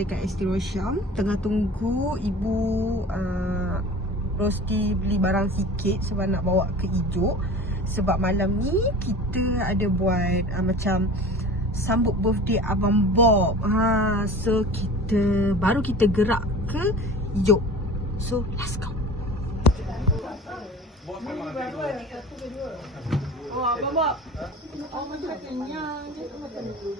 dekat ST Rosyam. Tengah tunggu ibu Rosti beli barang sikit sebab nak bawa ke Ijuk. Sebab malam ni kita ada buat macam sambut birthday Abang Bob. So baru kita gerak ke Ijuk. So let's go. Oh, Abang Bob. Oh, macam kenyang. Let's go birthday.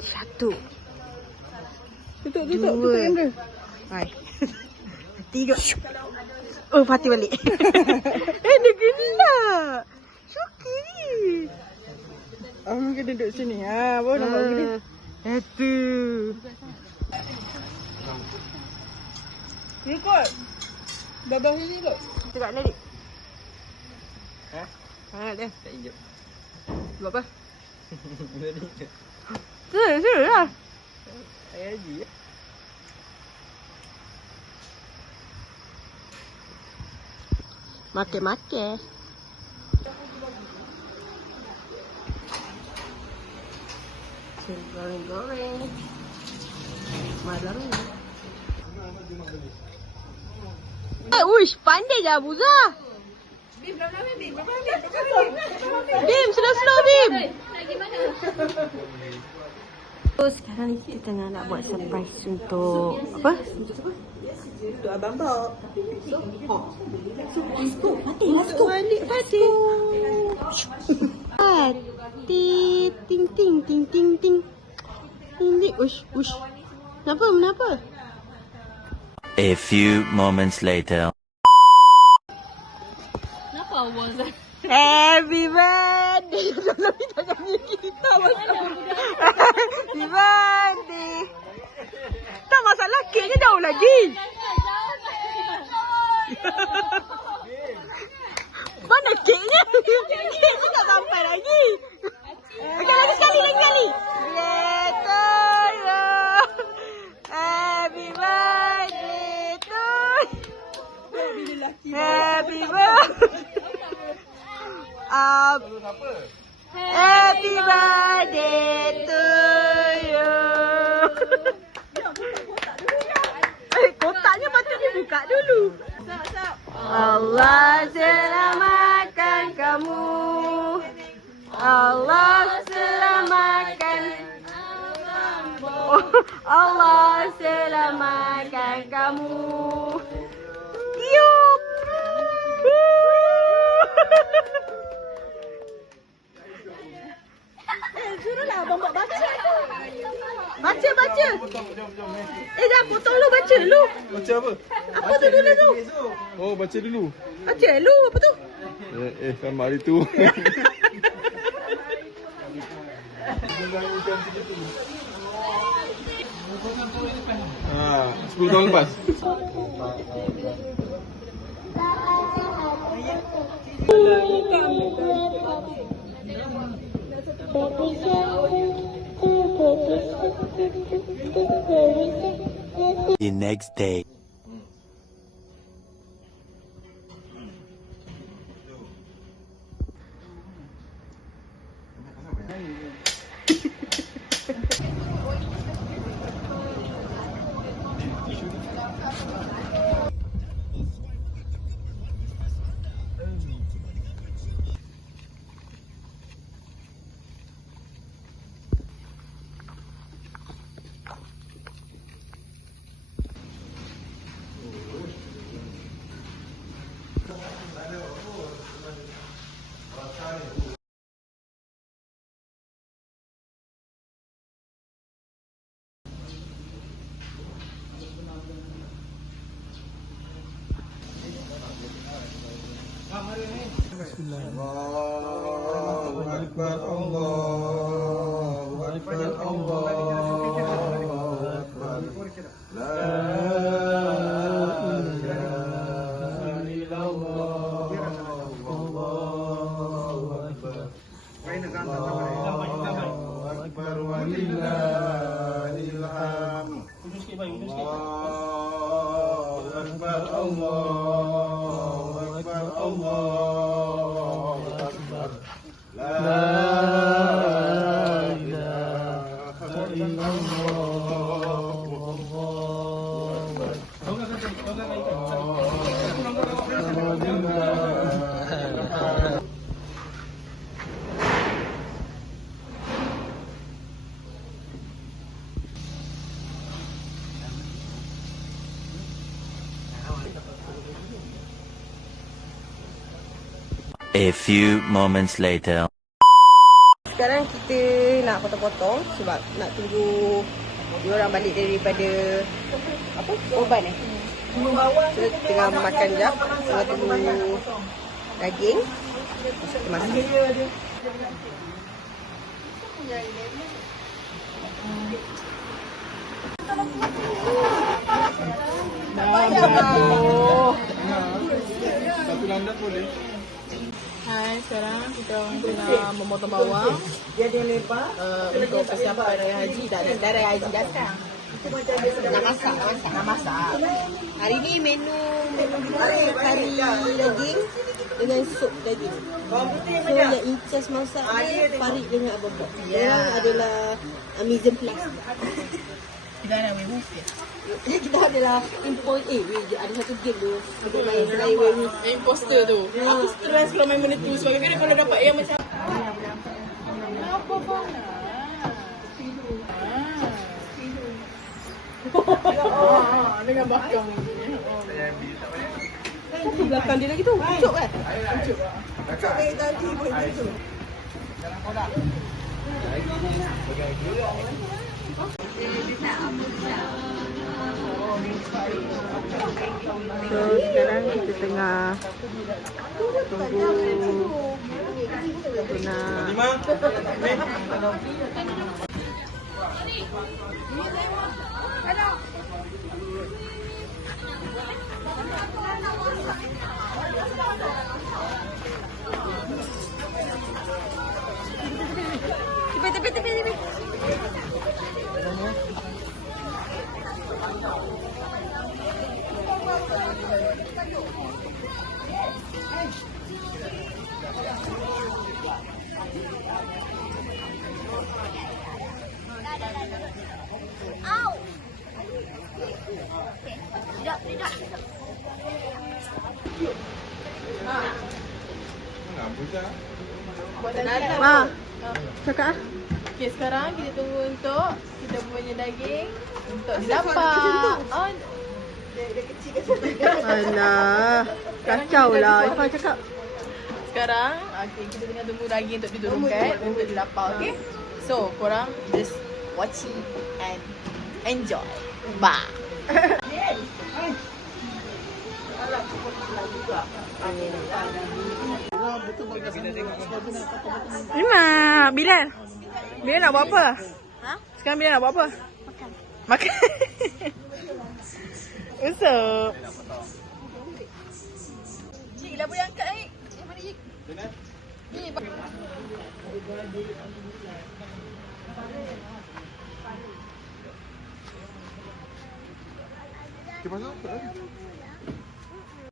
Satu. Tutup kamera. Hai. Tiga. Oh, Fatih balik. Dia gelak. Syukur ni. Abang kena duduk sini. Baru nampak gini. Itu. Ni kot. Babah sini kot. Kita kat mana, Dik? Dia. Tak hijau. Buat apa? Serius lah. Saya haji ya. Makan. Goreng. Malam ni. Uish, pandai je Abuza. Bim, slow Bim. So, sekarang ni kita tengah nak buat surprise untuk apa? Untuk Abang Bob. So, let's go. Fatih. Fatih. Ting. Ush. Kenapa? A few moments later. Kenapa awal dah? Happy birthday. Jangan minta nyanyi kita. Happy birthday. Tak masalah, keknya jauh lagi. Mana keknya? Keknya tak sampai lagi. Okey, lagi sekali. Happy birthday to you. Happy birthday. Happy birthday to you. Kotaknya patut dibuka dulu. Allah selamatkan kamu. Allah selamatkan. Allah selamatkan kamu. Tiup. Suruhlah Abang Bob baca. Baca. Jangan potong lu, baca lu. Baca apa? Apa tu dulu tu? Oh, baca dulu. Baca lu, apa tu? Sama hari tu. 10 tahun lepas. The next day. Allahu Akbar, Allahu Akbar, Allahu Akbar. La ilaha illallah, Allahu Akbar. Allahu Akbar walillahil hamd. Allahu Akbar, Allahu Akbar, Allahu Akbar. La A few moments later. Sekarang kita nak potong-potong sebab nak tunggu dia orang balik daripada apa? Korban So, tengah makan jap, tengah tunggu daging. Kita masak. Satu landak boleh. Hai, sekarang kita orang tengah memotong bawang untuk persiapan Raya Haji. Dah Raya Haji datang. Nak masak. Hari ni menu kita kari daging dengan sup daging. So yang in charge masak ni Farid dengan Abang Bob. Diorang adalah mise en place. Kita nak wewus ke? Kita adalah import ada satu game tu untuk main selain wewus. Imposter tu. Aku stres kalau main benda tu sebab kadang kalau dapat yang macam apa bang? Dengan bakang ni. Di belakang dia lagi tu. Pucuk kan? Pucuk tadi boleh gitu. So sekarang kita tengah tunggu tuna. Tepi. Ma, cakap ah. Okay, sekarang kita tunggu untuk kita punya daging untuk dilapak. Oh, Alah, kacau lah. Ifah cakap. sekarang okay, kita tengah tunggu daging untuk diturunkan untuk dilapak, okay? So, korang just watching and enjoy. Bye. Rima, Bilal nak buat apa? Ha? Sekarang Bilal nak buat apa? Makan. Usap. Cik, dah boleh angkat ni. Mana Cik? Ni,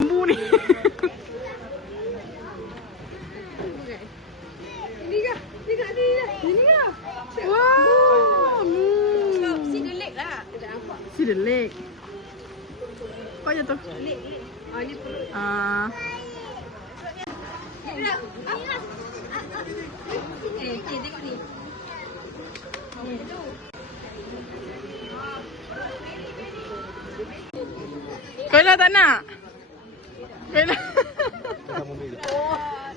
Lembu ni. Ini kah? Wow. see the leg lah. See the leg. Kau je tu. Leg. Oh, ni perut. Tengok ni. Kau lah tak nak? Kau lah.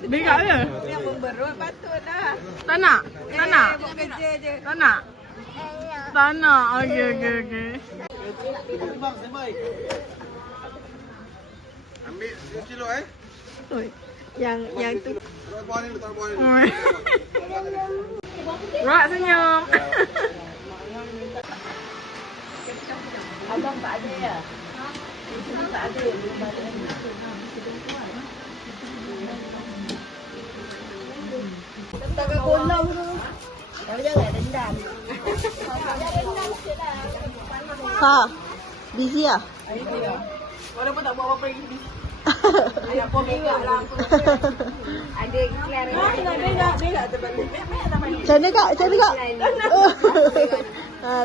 Bengak je. Yang memberut patut dah. Tak nak? Tak nak? Buat kerja je. Tak nak? Tak nak. Okey. Ambil 2 kilo Yang tu. Taruh bawah ni. Rak senyum. Abang tak ada ya? Tak ada. Tak kolam tu. Kau jangan dendam. Ha. Busy ah? Walaupun tak buat apa-apa lagi. Ada pun berak lah aku. Ada iklan. Berak terbalik. Macam mana kak?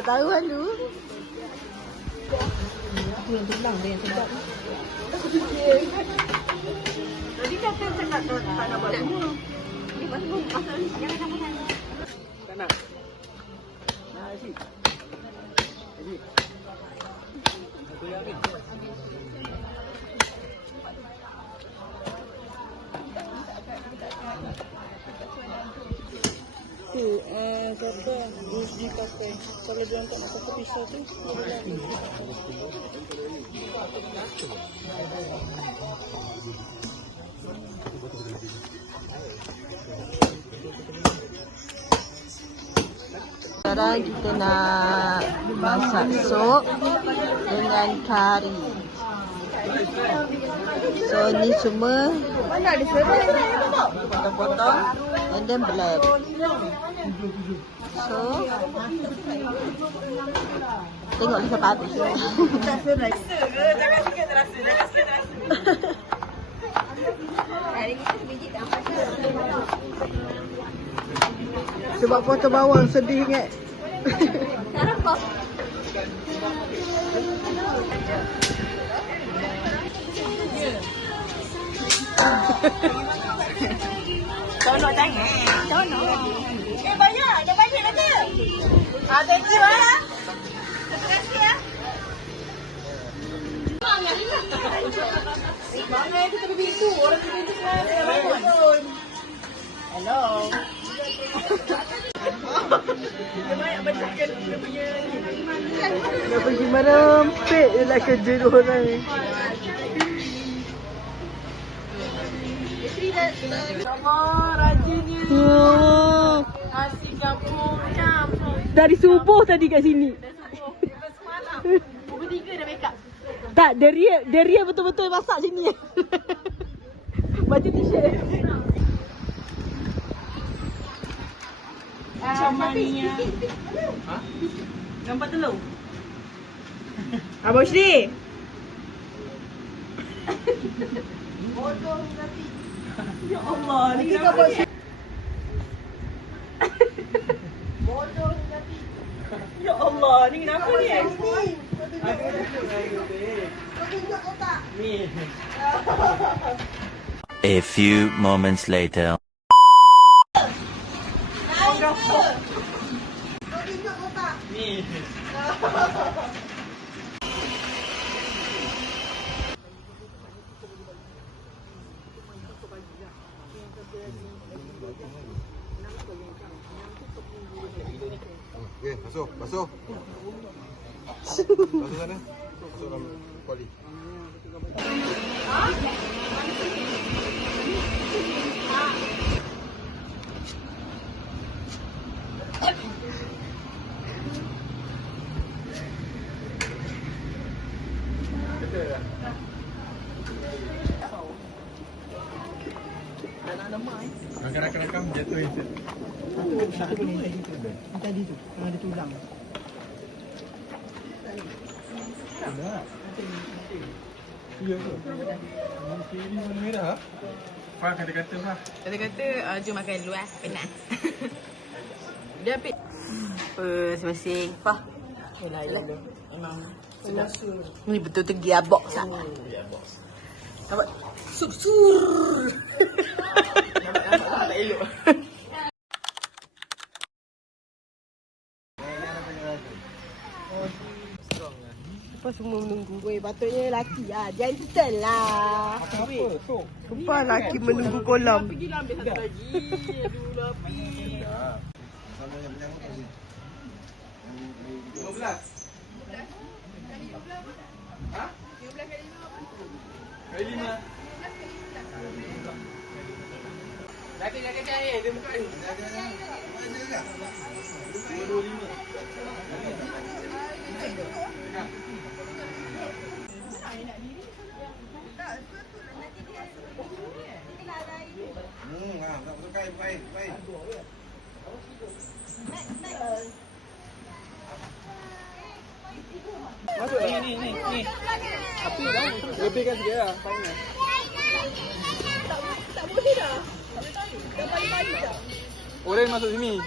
Taruhan tu. Yang tulang dia yang sedap. Tak nak buat semua. Tak nak. Nah, Asyik. Asyik. Aku yang ni. Tu, siapa? Rusdi pakai. Kalau dia tak nak pakai pisau tu, dia Sekarang kita nak masak sup dengan kari. So ni semua potong-potong and then blend. So tengok ni sampai habis. Sebab potong bawang sedih ingat. Tolong tangan. Tolong. Bayar. Dah bayar dah ke? Thank you lah. Terima kasih ya. Mana kita pergi pintu? Orang pergi pintu sekarang dah bangun. Hello. Dia banyak bacakan dia punya ni. Dia pergi merempit je lah kerja dia orang ni. Sabar, rajinnya. Oh, Nasi campur. dari subuh tadi kat sini. Semalam. Pukul 3 dah make up. Tak, dia betul-betul masak sini. Baju t-shirt. Macam mania. Nampak telur? Abang Shri. Bodoh nanti. Ya Allah, ni kenapa? Bodoh nanti. Ya Allah, ni kenapa ni? A few moments later. Okey, masuk. Masuk sana. Masuk dalam kuali. Rakam jatuh itu. tadi tu, yang ada tulang. Ya ke? Kiri warna merah. Fah kata-kata Fah. Kata-kata jom makan dulu penat. Dia ambil masing-masing. Fah. Yalah. Memang sedap. Ni betul-betul gearbox ah. Gearbox. Nampak sur. Nampak tak elok. Apa semua menunggu? Weh, patutnya lelaki lah. Gentle lah. Apa tu? Sumpah lelaki menunggu kolam. Pergilah ambil satu lagi. Dulu api. 12. Ha? 13 kali 5. Kali 5. Jaga air. Dia buka ni. Jaga. 225. Baik. Masuk ni. Api dah. Lebihkan sikit lah. Panas. Tak boleh dah. Dah pagi-pagi dah. Orang masuk sini.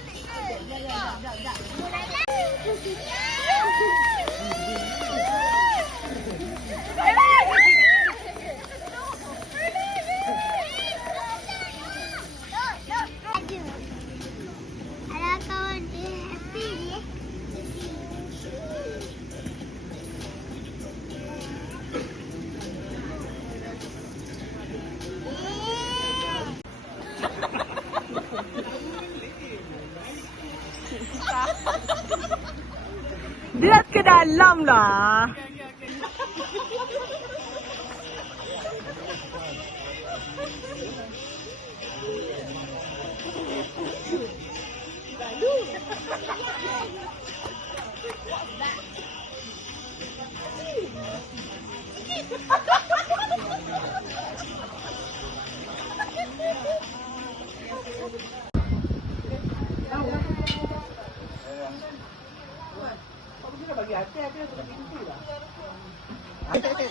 dalam lah.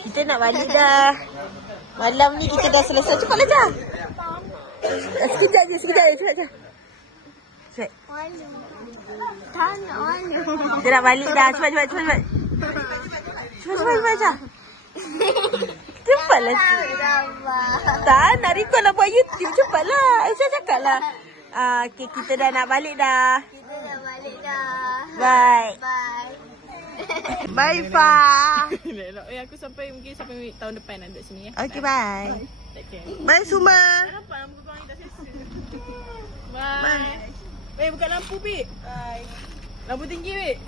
Kita nak balik dah. Malam ni kita dah selesai. Cepatlah Jah. Sekejap je. Cepat je. Cepat. Kita nak balik dah. Cepat. Cepat Jah. Cepatlah. Tak nak record nak buat YouTube. Cepatlah. Aisyah cakap lah. Okay, kita dah nak balik dah. Bye. Bye, Fa. Aku mungkin sampai tahun depan nak duduk sini ya. Okay, bye. Take care. Bye semua. Tak nampak lampu kau ni dah selesa. Bye. Buka lampu, Pik. Bye. Lampu tinggi, Pik.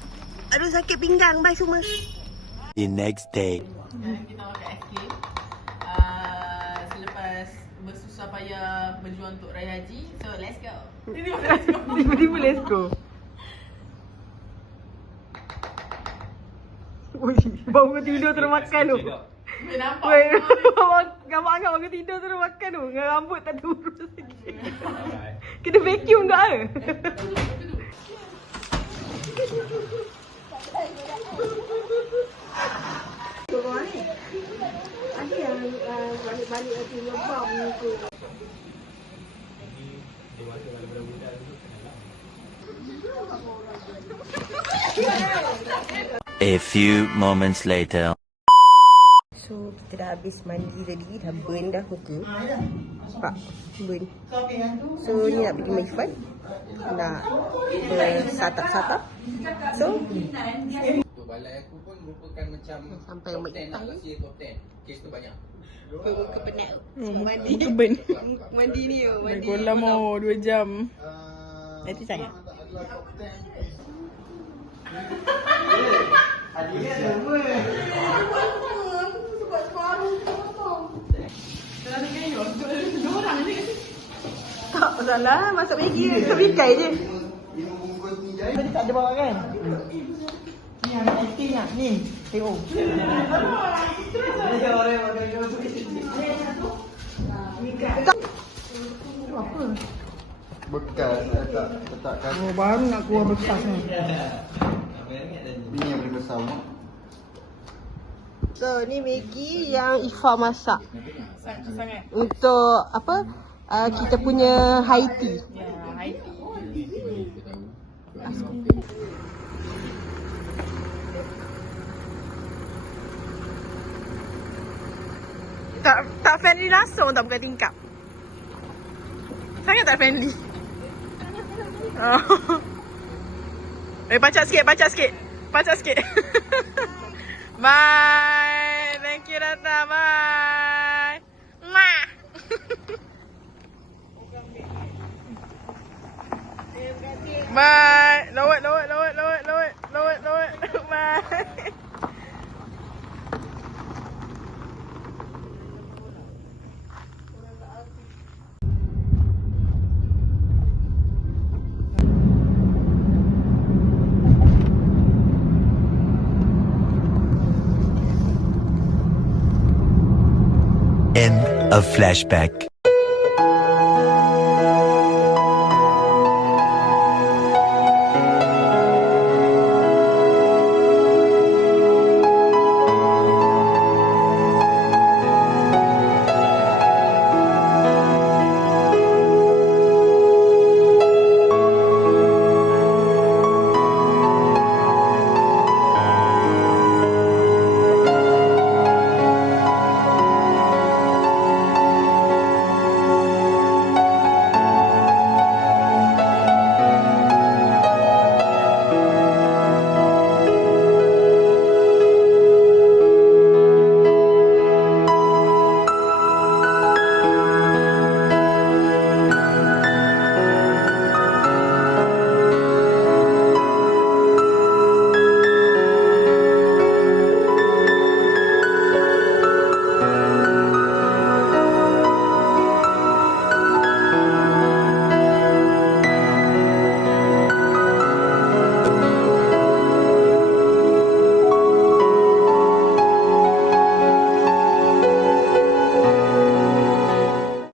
Aduh, sakit pinggang. Bye semua. The next day. Kita orang kat escape. Selepas bersusah payah berjuang untuk Raya Haji. So, let's go. Tiba-tiba let's go. Ui, bangun tidur terus makan tu. Nampak. Gambar agak bangun tidur terus makan tu. Dengan rambut tak turun sikit. Kena vacuum tak ke? Ada yang balik-balik lagi ngebam tu. A few moments later. So kita dah habis mandi tadi. Dah burn dah muka. Nampak? Burn. So ni nak pergi Maifan. Nak bersatap-satap. So Untuk balai aku pun merupakan macam sampai top umat 10 lah, kita. pasti top 10. Kes tu banyak. muka penat. Mandi. Muka burn. Mandi ni. Mandi. Kolam mau 2 jam. Nanti sangat. Tak salah, masak Maggi ke bikai je. Tadi tak ada bawa kan? Ni anak acting lah, ni. Tengok. Apa? Bekas letakkan Oh, baru nak keluar bekas ni. ini yang paling besar mak. So, ni Maggi yang Ifa masak. Sangat. Untuk apa? Kita punya high tea. Ya, high tea. Tak friendly langsung tak buka tingkap. Sangat tak friendly. Oh. Pacak sikit. Bye. Thank you Rata. Bye. Mwah. Bye. Lower. Bye. End of flashback.